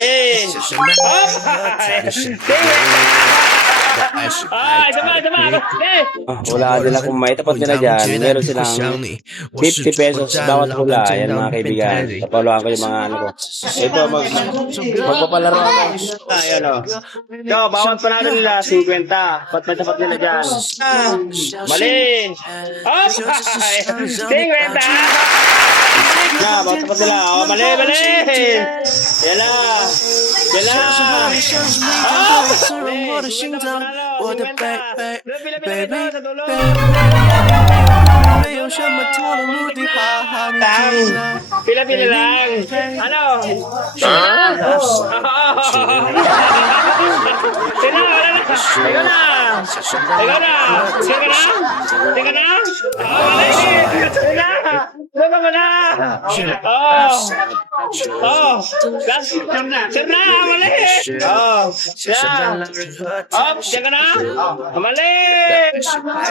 Eh! Wala nila kung may tapat nila dyan. Meron silang 50 pesos bawat hula. Yan mga kaibigan. Tapaluan ko yung mga ano ko. Ito, magpapalaro ako. Ayan o. Ito, bawat panalo nila 50. Ba't may tapat nila dyan? Mali! 50! Yeah, bawat tapat nila. Oh, mali! Yan na! Yan na!我的 baby， 没有什么特的目的，哈哈，你进来。 Pila-pila lang. Ano? Sina, wala na. Ikaw na. Tika na. Mali. Sina. Baba mo na. Sir na. Mali. Tika na. Mali.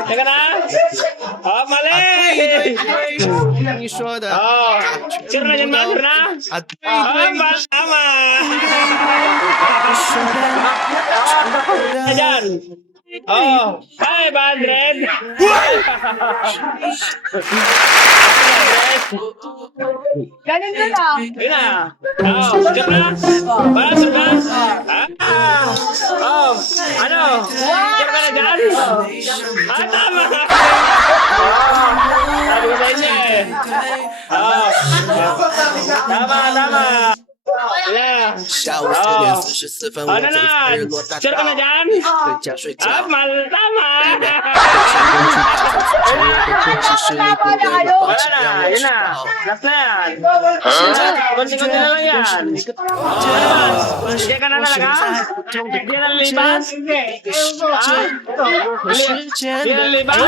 Tika na. Mali. 你说的。 Sir na yan, Sir na. Tama. Ayan. Oh, 500. Ganun na lang. Yun na. Oh, Sir na. Sir na. Ano? Sir ka na dyan? Tama. Sabi ko sa inyo eh. Tama. Yeah. 下午4点44分，我 Ano 走 na? 在日落大 Sure 道 ka na，dyan? 回家睡觉。 Tama. 成功去打造成功去实力不对，我放弃 Wala 让 na. 我 Yun 知 na. 道。 Last na yan. Konti-konti na lang yan. Hindi ka na talaga? Hindi na lilipas? Hindi na lilipas?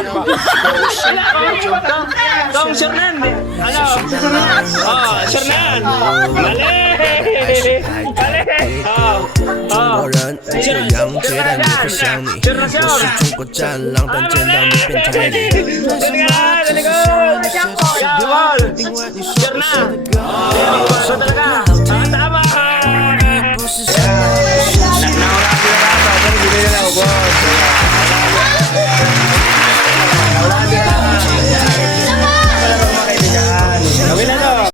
Tong sure na yan. Ano? Sure na yan. Mali. 中国人这样觉得你不像你，我是中国战狼，但见到你变态你。为什么这是说的说着说着，因为你说我说的歌，